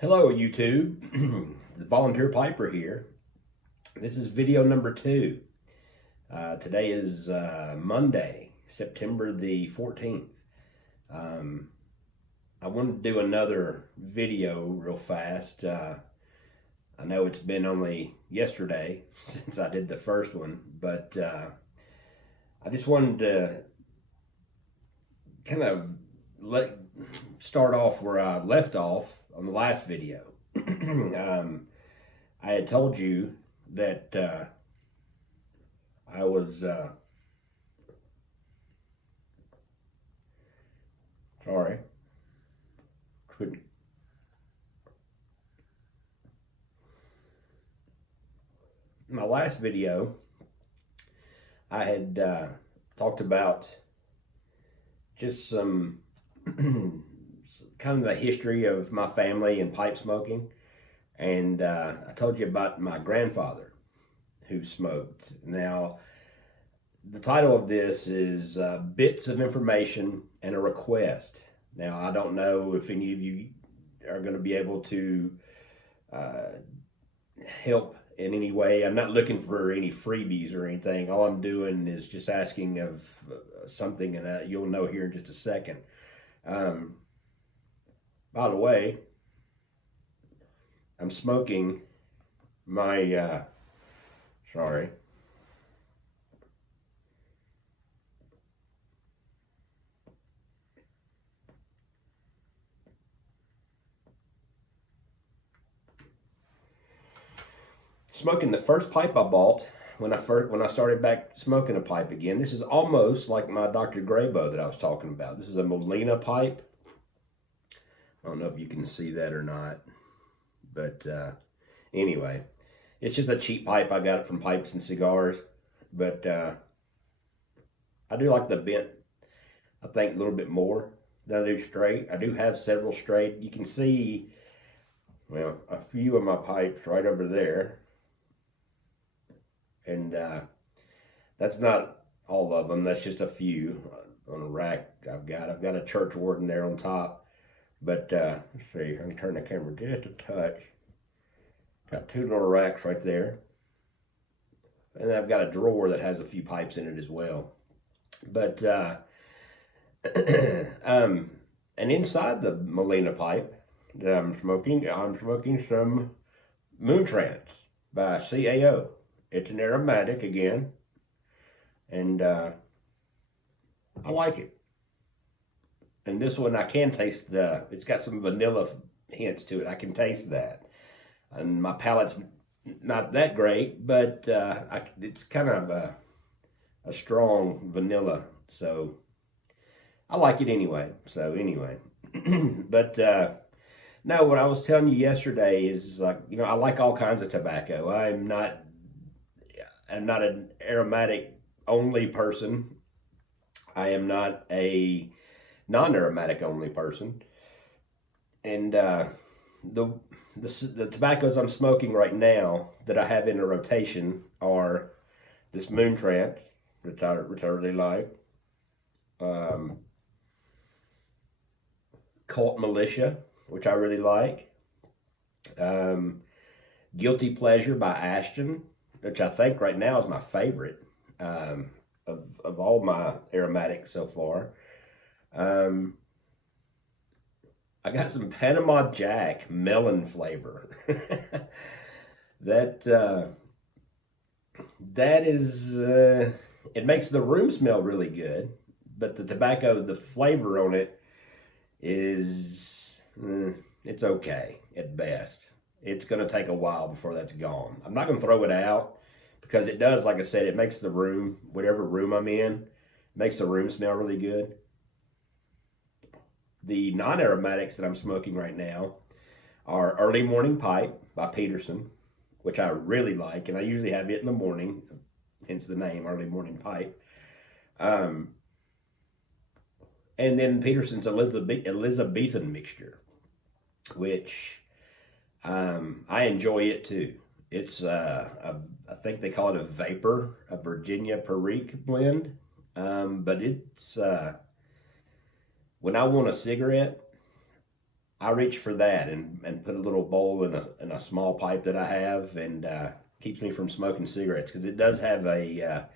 Hello YouTube, the Volunteer Piper here. This is video number 2. Today is Monday, September the 14th. I wanted to do another video real fast. I know it's been only yesterday since I did the first one, but I just wanted to kind of start off where I left off on the last video. I had told you that I was sorry, couldn't. My last video, I had talked about just some kind of the history of my family and pipe smoking. And I told you about my grandfather who smoked. Now, the title of this is Bits of Information and a Request. Now, I don't know if any of you are going to be able to help in any way. I'm not looking for any freebies or anything. All I'm doing is just asking of something, and you'll know here in just a second. By the way, I'm smoking my, sorry. Smoking the first pipe I bought when I started back smoking a pipe again. This is almost like my Dr. Graybo that I was talking about. This is a Molina pipe. I don't know if you can see that or not, but anyway, it's just a cheap pipe. I got it from Pipes and Cigars, but I do like the bent, I think, a little bit more than I do straight. I do have several straight. You can see, well, a few of my pipes right over there, and that's not all of them. That's just a few on a rack I've got a church warden there on top. But let's see, I can turn the camera just a touch. Got two little racks right there. And I've got a drawer that has a few pipes in it as well. But, and inside the Molina pipe that I'm smoking some Moon Trance by CAO. It's an aromatic again. And I like it. And this one I can taste it's got some vanilla hints to it. I can taste that. And my palate's not that great, but it's kind of a strong vanilla. So I like it anyway. So anyway, but no, what I was telling you yesterday is, like, I like all kinds of tobacco. I'm not an aromatic only person. I am not a non-aromatic only person, and the tobaccos I'm smoking right now that I have in a rotation are this Moon Trance, which I really like, Cult Militia, which I really like, Guilty Pleasure by Ashton, which I think right now is my favorite of all my aromatics so far. I got some Panama Jack melon flavor. that is it makes the room smell really good, but the tobacco, the flavor on it is it's okay at best. It's going to take a while before that's gone. I'm not going to throw it out because it does, like I said, it makes the room, whatever room I'm in, makes the room smell really good. The non-aromatics that I'm smoking right now are Early Morning Pipe by Peterson, which I really like, and I usually have it in the morning, hence the name, Early Morning Pipe. And then Peterson's Elizabethan mixture, which I enjoy it too. It's I think they call it a Vapor, a Virginia Perique blend, but it's when I want a cigarette, I reach for that and put a little bowl in a small pipe that I have, and keeps me from smoking cigarettes, because it does have a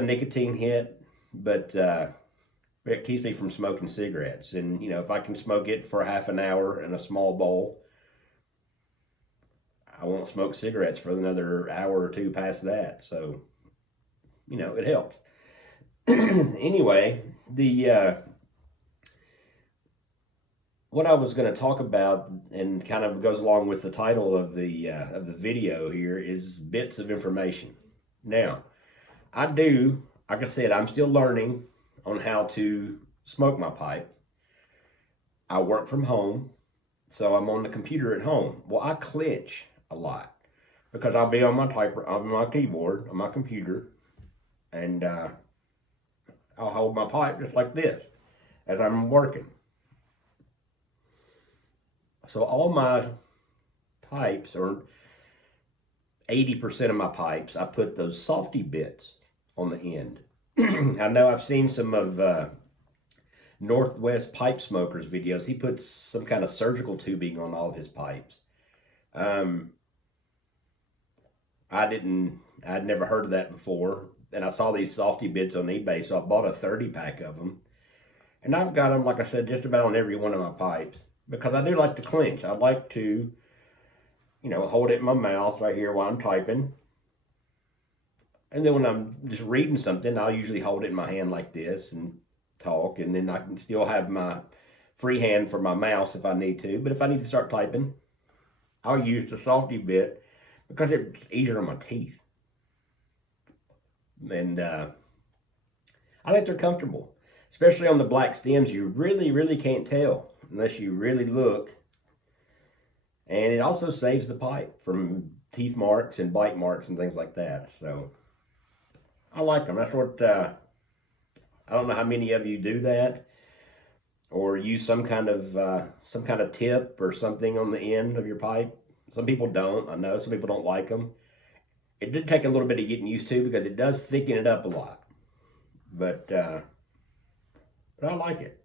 nicotine hit, but it keeps me from smoking cigarettes. And if I can smoke it for half an hour in a small bowl, I won't smoke cigarettes for another hour or two past that. So it helps. Anyway, the what I was going to talk about, and kind of goes along with the title of the video here, is bits of information. Now, like I said, I'm still learning on how to smoke my pipe. I work from home, so I'm on the computer at home. Well, I clench a lot because I'll be on my keyboard, on my computer, and I'll hold my pipe just like this as I'm working. So all my pipes, or 80% of my pipes, I put those softy bits on the end. I know I've seen some of Northwest Pipe Smokers videos. He puts some kind of surgical tubing on all of his pipes. I'd never heard of that before, and I saw these softy bits on eBay, so I bought a 30-pack of them. And I've got them, like I said, just about on every one of my pipes, because I do like to clench. I like to, hold it in my mouth right here while I'm typing. And then when I'm just reading something, I'll usually hold it in my hand like this and talk. And then I can still have my free hand for my mouse if I need to. But if I need to start typing, I'll use the softy bit because it's easier on my teeth. And I think they're comfortable. Especially on the black stems, you really, really can't tell unless you really look. And it also saves the pipe from teeth marks and bite marks and things like that. So I like them. That's what, I don't know how many of you do that or use some kind of tip or something on the end of your pipe. Some people don't. I know some people don't like them. It did take a little bit of getting used to because it does thicken it up a lot. But I like it.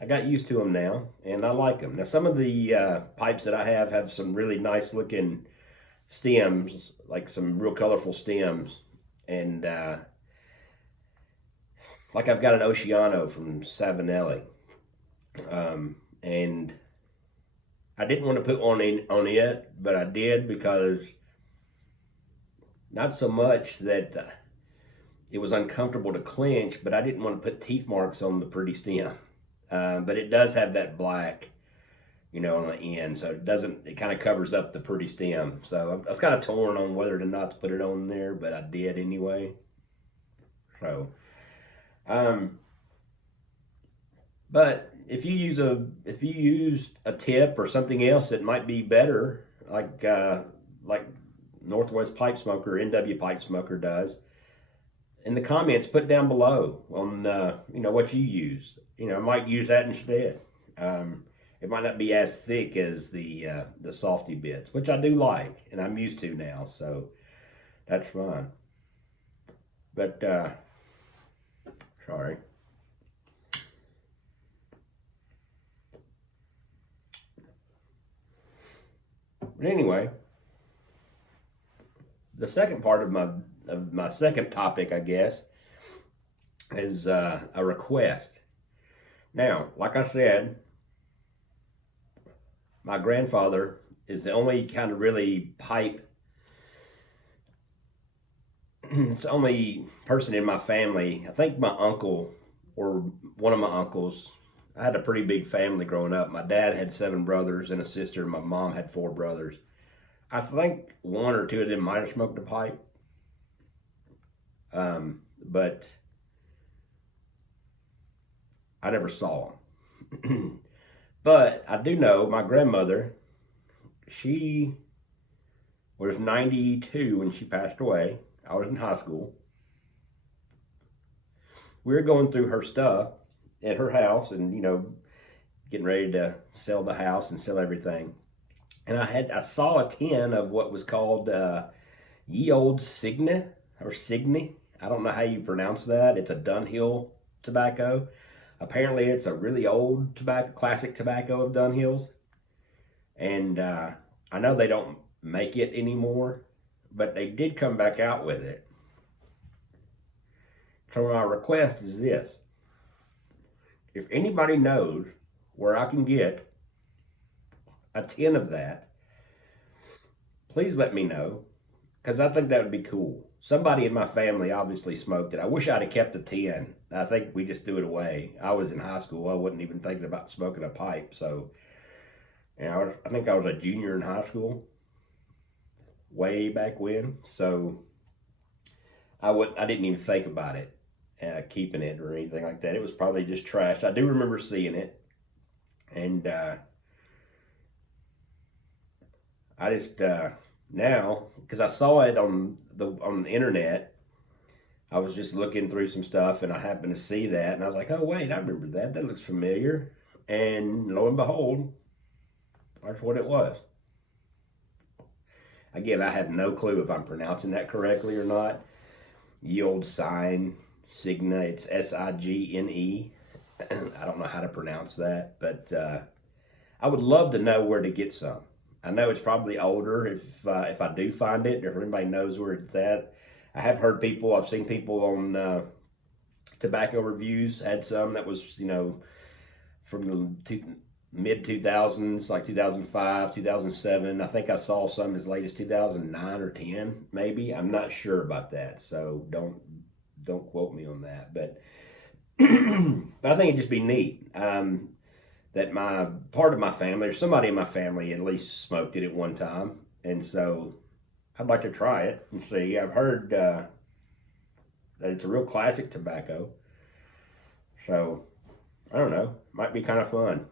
I got used to them now, and I like them. Now, some of the pipes that I have some really nice looking stems, like some real colorful stems. And like I've got an Oceano from Savinelli. And I didn't want to put one on it, but I did, because not so much that it was uncomfortable to clench, but I didn't want to put teeth marks on the pretty stem. But it does have that black, on the end, so it kind of covers up the pretty stem. So I was kind of torn on whether or not to put it on there, but I did anyway. So, but if you use a tip or something else that might be better, like Northwest Pipe Smoker, NW Pipe Smoker does, in the comments, put down below on what you use. I might use that instead. It might not be as thick as the softy bits, which I do like, and I'm used to now, so that's fine. But sorry. But anyway, the second part of my second topic, I guess, is a request. Now, like I said, my grandfather is the only kind of really pipe. It's the only person in my family. I think my uncle, or one of my uncles, I had a pretty big family growing up. My dad had 7 brothers and a sister. My mom had 4 brothers. I think 1 or 2 of them might have smoked a pipe. But I never saw them. But I do know my grandmother, she was 92 when she passed away. I was in high school. We were going through her stuff at her house and, getting ready to sell the house and sell everything. And I saw a tin of what was called Ye Old Signe, or Signe. I don't know how you pronounce that. It's a Dunhill tobacco. Apparently, it's a really old classic tobacco of Dunhill's, and I know they don't make it anymore, but they did come back out with it. So my request is this: if anybody knows where I can get a tin of that, please let me know, because I think that would be cool. Somebody in my family obviously smoked it. I wish I'd have kept the tin. I think we just threw it away. I was in high school. I wasn't even thinking about smoking a pipe. So, I think I was a junior in high school, way back when. So, I didn't even think about it, keeping it or anything like that. It was probably just trashed. I do remember seeing it, and I just now, because I saw it on the internet, I was just looking through some stuff and I happened to see that, and I was like, oh wait, I remember that. That looks familiar. And lo and behold, that's what it was. Again, I have no clue if I'm pronouncing that correctly or not. Yield Sign Signa. It's Signe. I don't know how to pronounce that, but I would love to know where to get some. I know it's probably older if I do find it, or if anybody knows where it's at. I have heard people, I've seen people on tobacco reviews had some that was, from the mid 2000s, like 2005, 2007. I think I saw some as late as 2009 or 10, maybe. I'm not sure about that, so don't quote me on that. But but I think it'd just be neat. That my part of my family, or somebody in my family at least, smoked it at one time, and so I'd like to try it and see. I've heard that it's a real classic tobacco, so I don't know, might be kind of fun.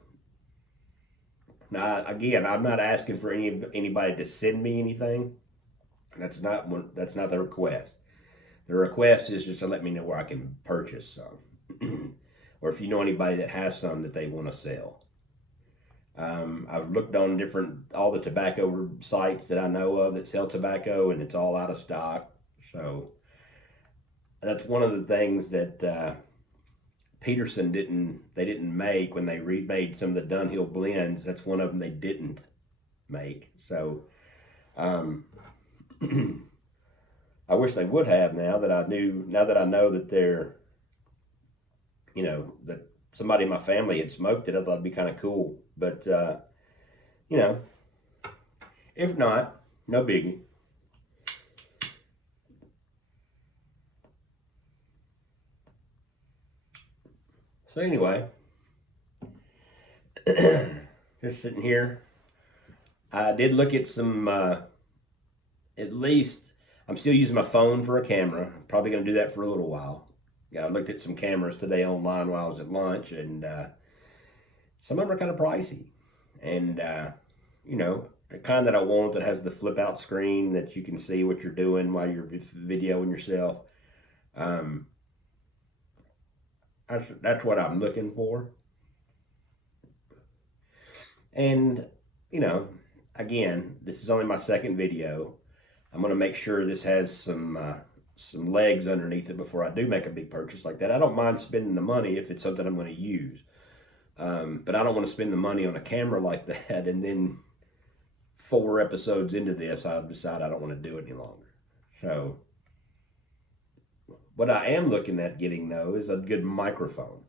Now, again, I'm not asking for anybody to send me anything. That's not the request. The request is just to let me know where I can purchase some. Or if you know anybody that has some that they want to sell. I've looked on all the tobacco sites that I know of that sell tobacco, and it's all out of stock. So that's one of the things that Peterson didn't make when they remade some of the Dunhill blends. That's one of them they didn't make. So I wish they would have now that I know that they're, that somebody in my family had smoked it. I thought it'd be kind of cool. But, if not, no biggie. So anyway, just sitting here. I did look at some, at least, I'm still using my phone for a camera. I'm probably going to do that for a little while. I looked at some cameras today online while I was at lunch, and some of them are kind of pricey. And, the kind that I want that has the flip out screen that you can see what you're doing while you're videoing yourself. That's what I'm looking for. And, again, this is only my second video. I'm going to make sure this has some legs underneath it before I do make a big purchase like that. I don't mind spending the money if it's something I'm going to use. But I don't want to spend the money on a camera like that and then 4 episodes into this, I decide I don't want to do it any longer. So what I am looking at getting, though, is a good microphone.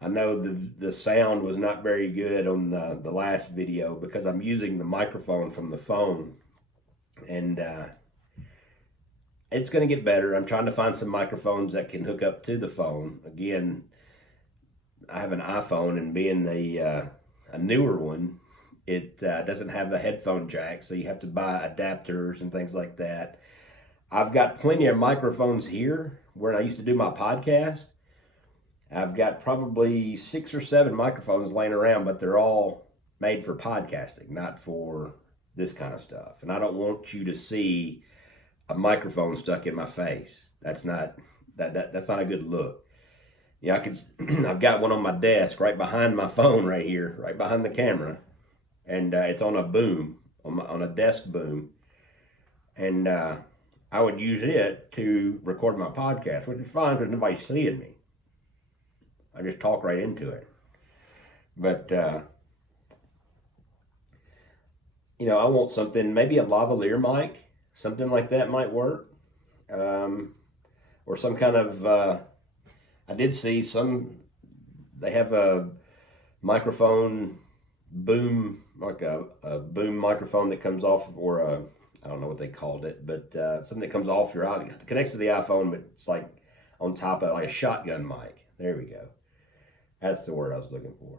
I know the sound was not very good on the last video because I'm using the microphone from the phone. And it's going to get better. I'm trying to find some microphones that can hook up to the phone. Again, I have an iPhone, and being a newer one, it doesn't have the headphone jack, so you have to buy adapters and things like that. I've got plenty of microphones here where I used to do my podcast. I've got probably 6 or 7 microphones laying around, but they're all made for podcasting, not for this kind of stuff. And I don't want you to see a microphone stuck in my face. That's not a good look. I've got one on my desk right behind my phone right here, right behind the camera, and it's on a boom, on a desk boom, and I would use it to record my podcast, which is fine because nobody's seeing me. I just talk right into it. But, you know, I want something, maybe a lavalier mic, something like that might work. Or some kind of, I did see they have a microphone boom, like a boom microphone that comes off, or I don't know what they called it, but something that comes off your eye, connects to the iPhone, but it's like on top of like a shotgun mic. There we go. That's the word I was looking for.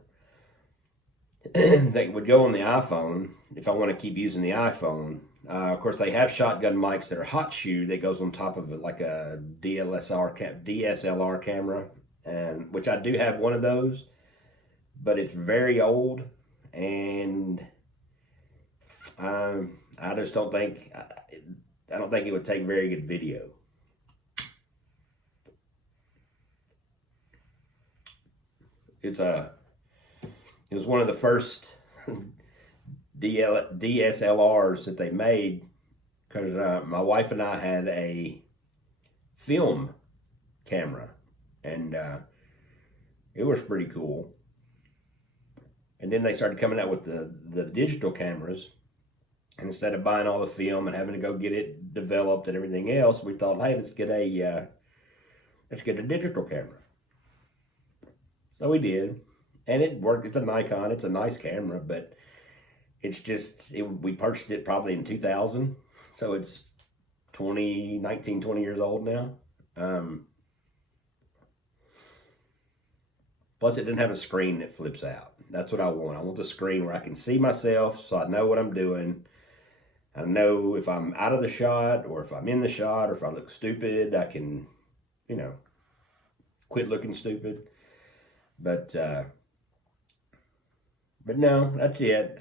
That would go on the iPhone if I want to keep using the iPhone. Of course, they have shotgun mics that are hot shoe that goes on top of it, like a DSLR camera, and which I do have one of those, but it's very old, and I just don't think I don't think it would take very good video. It was one of the first DSLRs that they made, because my wife and I had a film camera, and it was pretty cool. And then they started coming out with the digital cameras, and instead of buying all the film and having to go get it developed and everything else, we thought, hey, let's get a digital camera. So we did, and it worked. It's a Nikon. It's a nice camera, but it's just, we purchased it probably in 2000, so it's 20 years old now. Plus, it didn't have a screen that flips out. That's what I want. I want the screen where I can see myself, so I know what I'm doing. I know if I'm out of the shot, or if I'm in the shot, or if I look stupid, I can, you know, quit looking stupid. But no, that's it.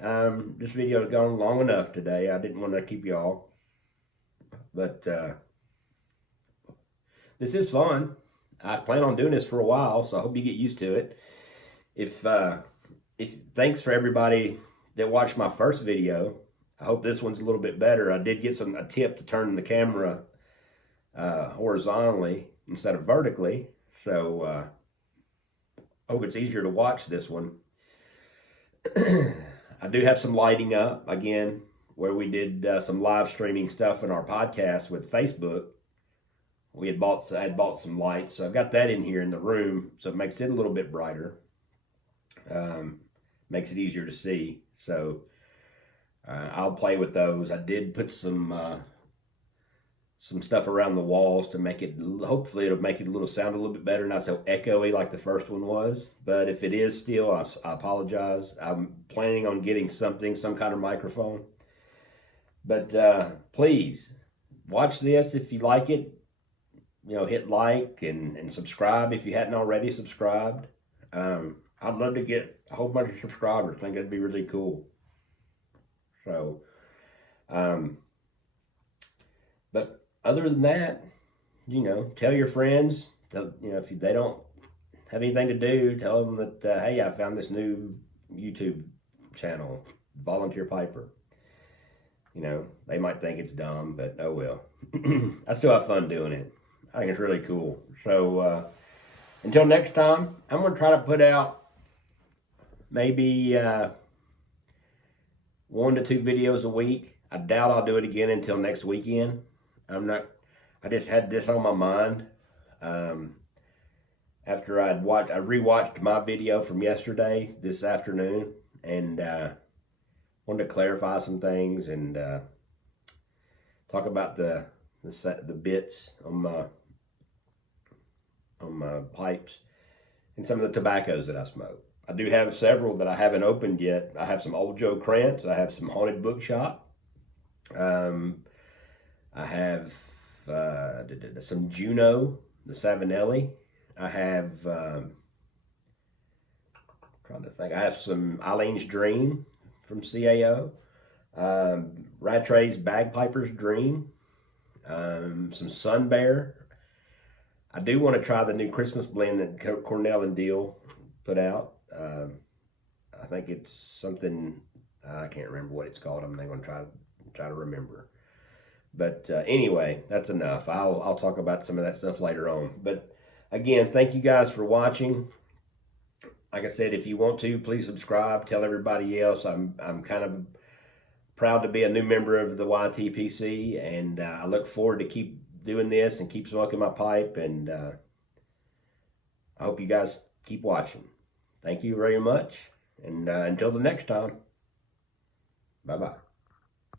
This video has gone long enough today. I didn't want to keep y'all. But this is fun. I plan on doing this for a while, so I hope you get used to it. If thanks for everybody that watched my first video. I hope this one's a little bit better. I did get a tip to turn the camera horizontally instead of vertically. So I hope it's easier to watch this one. I do have some lighting up again, where we did some live streaming stuff in our podcast with Facebook. I had bought some lights, so I've got that in here in the room, so it makes it a little bit brighter. Makes it easier to see. So I'll play with those. I did put some stuff around the walls to make it, hopefully it'll make it sound a little bit better, not so echoey like the first one was. But if it is still, I apologize. I'm planning on getting some kind of microphone. But please watch this if you like it. You know, hit like and subscribe if you hadn't already subscribed. I'd love to get a whole bunch of subscribers. I think that'd be really cool. So, but other than that, you know, tell your friends. You know, if they don't have anything to do, tell them that, hey, I found this new YouTube channel, Volunteer Piper. You know, they might think it's dumb, but oh well. I still have fun doing it. I think it's really cool. So until next time, I'm going to try to put out maybe 1 to 2 videos a week. I doubt I'll do it again until next weekend. I just had this on my mind. After I rewatched my video from yesterday, this afternoon, and wanted to clarify some things and talk about the bits on my pipes and some of the tobaccos that I smoke. I do have several that I haven't opened yet. I have some Old Joe Krantz. I have some Haunted Bookshop. I have some Juno, the Savinelli. I have, trying to think, I have some Eileen's Dream from CAO. Rattray's Bagpiper's Dream. Some Sun Bear. I do want to try the new Christmas blend that Cornell and Deal put out. I think it's something, I can't remember what it's called. I'm not going to try to remember. But anyway, that's enough. I'll talk about some of that stuff later on. But again, thank you guys for watching. like I said, if you want to, please subscribe. Tell everybody else. I'm kind of proud to be a new member of the YTPC, and I look forward to keep doing this and keep smoking my pipe. And I hope you guys keep watching. Thank you very much, and until the next time, bye bye.